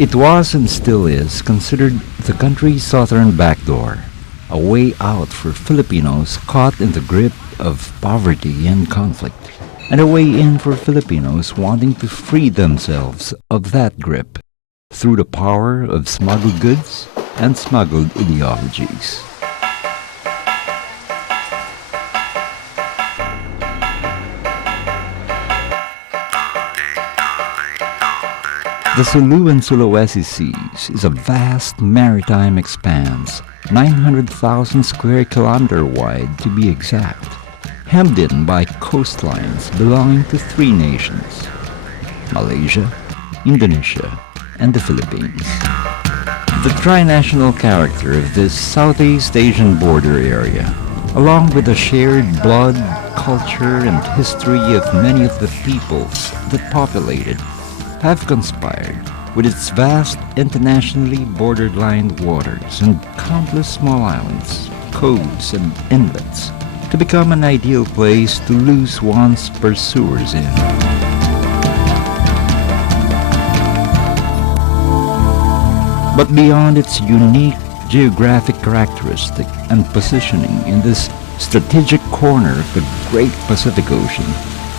It was and still is considered the country's southern backdoor, a way out for Filipinos caught in the grip of poverty and conflict, and a way in for Filipinos wanting to free themselves of that grip through the power of smuggled goods and smuggled ideologies. The Sulu and Sulawesi Seas is a vast maritime expanse, 900,000 square kilometer wide to be exact, hemmed in by coastlines belonging to three nations: Malaysia, Indonesia, and the Philippines. The trinational character of this Southeast Asian border area, along with the shared blood, culture, and history of many of the peoples that populate it, have conspired with its vast internationally border-lined waters and countless small islands, coves, and inlets to become an ideal place to lose one's pursuers in. But beyond its unique geographic characteristic and positioning in this strategic corner of the Great Pacific Ocean,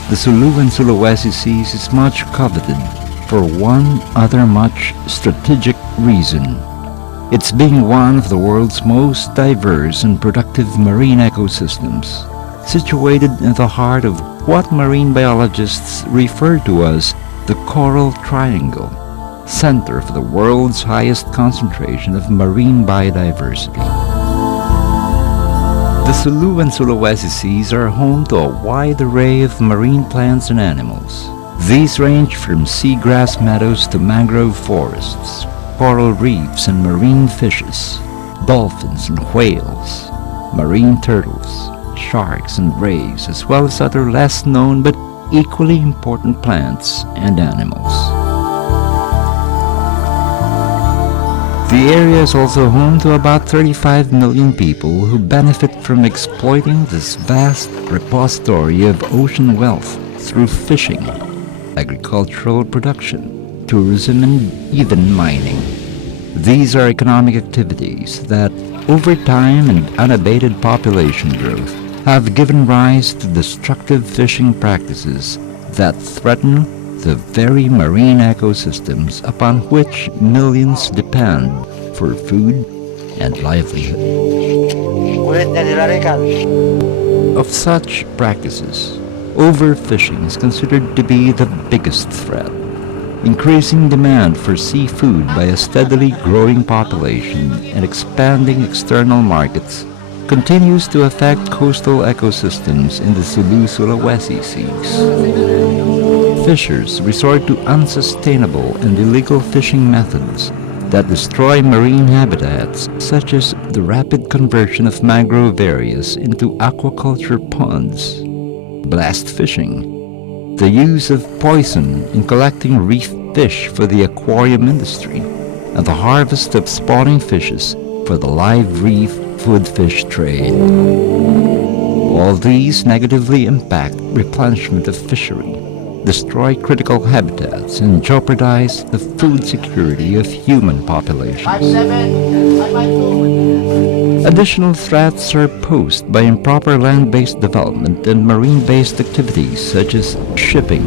the Sulu and Sulawesi Seas is much coveted for one other much strategic reason. It's being one of the world's most diverse and productive marine ecosystems, situated in the heart of what marine biologists refer to as the Coral Triangle, center of the world's highest concentration of marine biodiversity. The Sulu and Sulawesi Seas are home to a wide array of marine plants and animals. These range from seagrass meadows to mangrove forests, coral reefs and marine fishes, dolphins and whales, marine turtles, sharks and rays, as well as other less known but equally important plants and animals. The area is also home to about 35 million people who benefit from exploiting this vast repository of ocean wealth through fishing, agricultural production, tourism, and even mining. These are economic activities that, over time and unabated population growth, have given rise to destructive fishing practices that threaten the very marine ecosystems upon which millions depend for food and livelihood. Of such practices, overfishing is considered to be the biggest threat. Increasing demand for seafood by a steadily growing population and expanding external markets continues to affect coastal ecosystems in the Sulu Sulawesi Seas. Fishers resort to unsustainable and illegal fishing methods that destroy marine habitats, such as the rapid conversion of mangrove areas into aquaculture ponds, blast fishing, the use of poison in collecting reef fish for the aquarium industry, and the harvest of spawning fishes for the live reef food fish trade. All these negatively impact replenishment of fishery, destroy critical habitats, and jeopardize the food security of human populations. Additional threats are posed by improper land-based development and marine-based activities such as shipping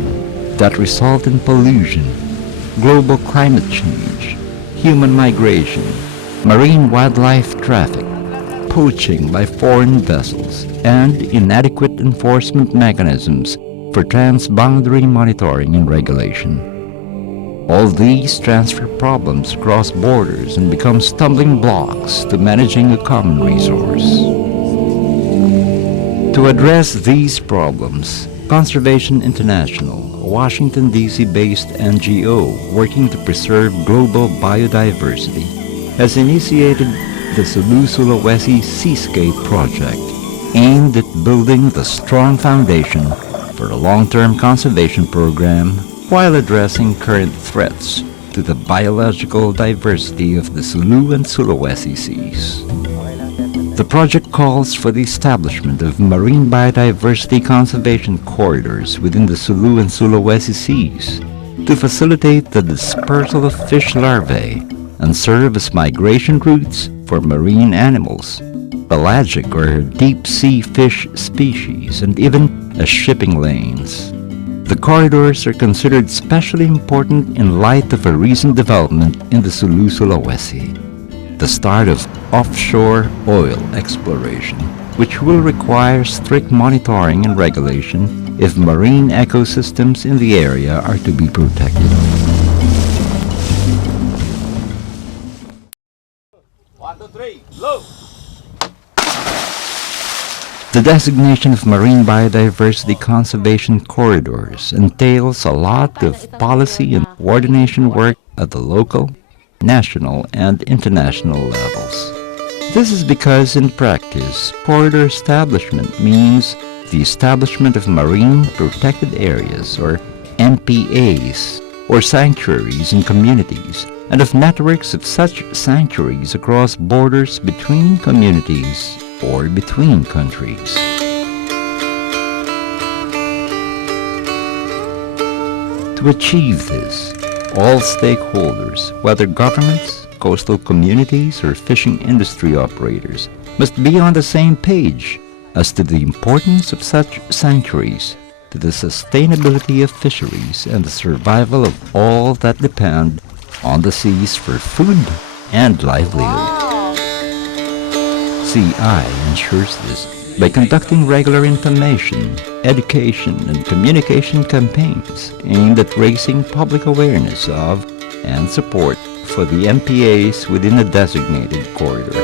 that result in pollution, global climate change, human migration, marine wildlife traffic, poaching by foreign vessels, and inadequate enforcement mechanisms for transboundary monitoring and regulation. All these transfer problems across borders and become stumbling blocks to managing a common resource. To address these problems, Conservation International, a Washington, D.C.-based NGO working to preserve global biodiversity, has initiated the Sulu Sulawesi Seascape Project, aimed at building the strong foundation for a long-term conservation program while addressing current threats to the biological diversity of the Sulu and Sulawesi Seas. The project calls for the establishment of marine biodiversity conservation corridors within the Sulu and Sulawesi Seas, to facilitate the dispersal of fish larvae and serve as migration routes for marine animals, pelagic or deep-sea fish species, and even as shipping lanes. The corridors are considered especially important in light of a recent development in the Sulu Sulawesi, the start of offshore oil exploration, which will require strict monitoring and regulation if marine ecosystems in the area are to be protected. One, two, three, low! The designation of marine biodiversity conservation corridors entails a lot of policy and coordination work at the local, national, and international levels. This is because in practice, corridor establishment means the establishment of marine protected areas or MPAs or sanctuaries in communities and of networks of such sanctuaries across borders between communities or between countries. To achieve this, all stakeholders, whether governments, coastal communities, or fishing industry operators, must be on the same page as to the importance of such sanctuaries to the sustainability of fisheries and the survival of all that depend on the seas for food and livelihood. CI ensures this by conducting regular information, education, and communication campaigns aimed at raising public awareness of and support for the MPAs within a designated corridor.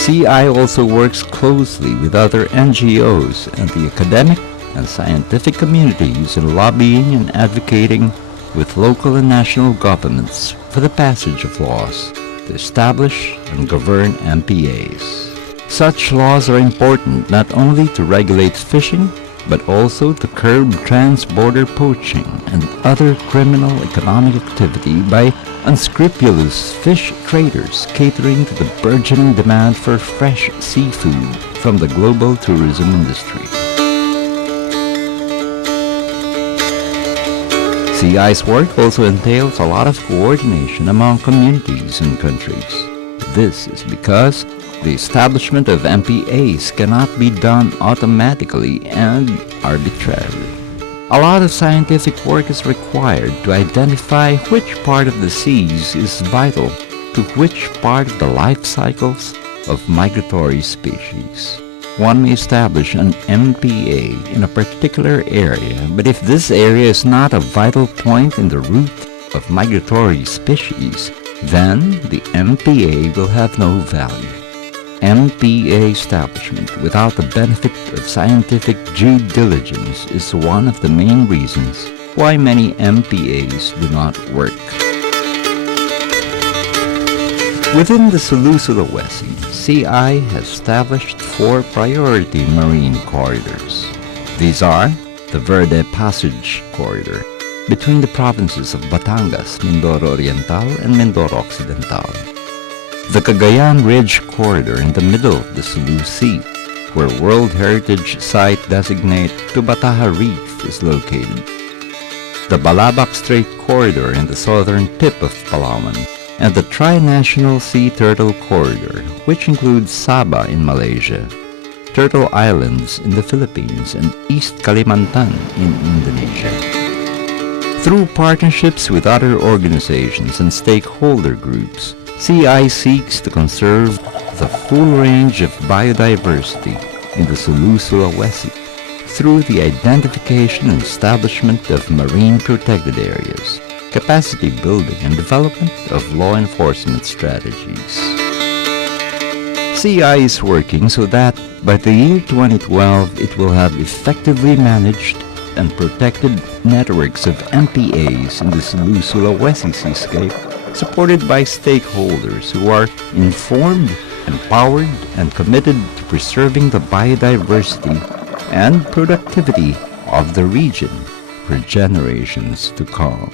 CI also works closely with other NGOs and the academic and scientific communities in lobbying and advocating with local and national governments for the passage of laws to establish and govern MPAs. Such laws are important not only to regulate fishing, but also to curb trans-border poaching and other criminal economic activity by unscrupulous fish traders catering to the burgeoning demand for fresh seafood from the global tourism industry. CI's work also entails a lot of coordination among communities and countries. This is because the establishment of MPAs cannot be done automatically and arbitrarily. A lot of scientific work is required to identify which part of the seas is vital to which part of the life cycles of migratory species. One may establish an MPA in a particular area, but if this area is not a vital point in the route of migratory species, then the MPA will have no value. MPA establishment without the benefit of scientific due diligence is one of the main reasons why many MPAs do not work. Within the Sulu Sulawesi, CI has established 4 priority marine corridors. These are the Verde Passage Corridor between the provinces of Batangas, Mindoro Oriental, and Mindoro Occidental. The Cagayan Ridge Corridor in the middle of the Sulu Sea, where World Heritage Site designate Tubataha Reef is located. The Balabac Strait Corridor in the southern tip of Palawan, and the Tri-National Sea Turtle Corridor, which includes Sabah in Malaysia, Turtle Islands in the Philippines, and East Kalimantan in Indonesia. Through partnerships with other organizations and stakeholder groups, CI seeks to conserve the full range of biodiversity in the Sulu Sulawesi through the identification and establishment of marine protected areas, capacity building and development of law enforcement strategies. CI is working so that by the year 2012 it will have effectively managed and protected networks of MPAs in the Sulu Sulawesi seascape, supported by stakeholders who are informed, empowered, and committed to preserving the biodiversity and productivity of the region for generations to come.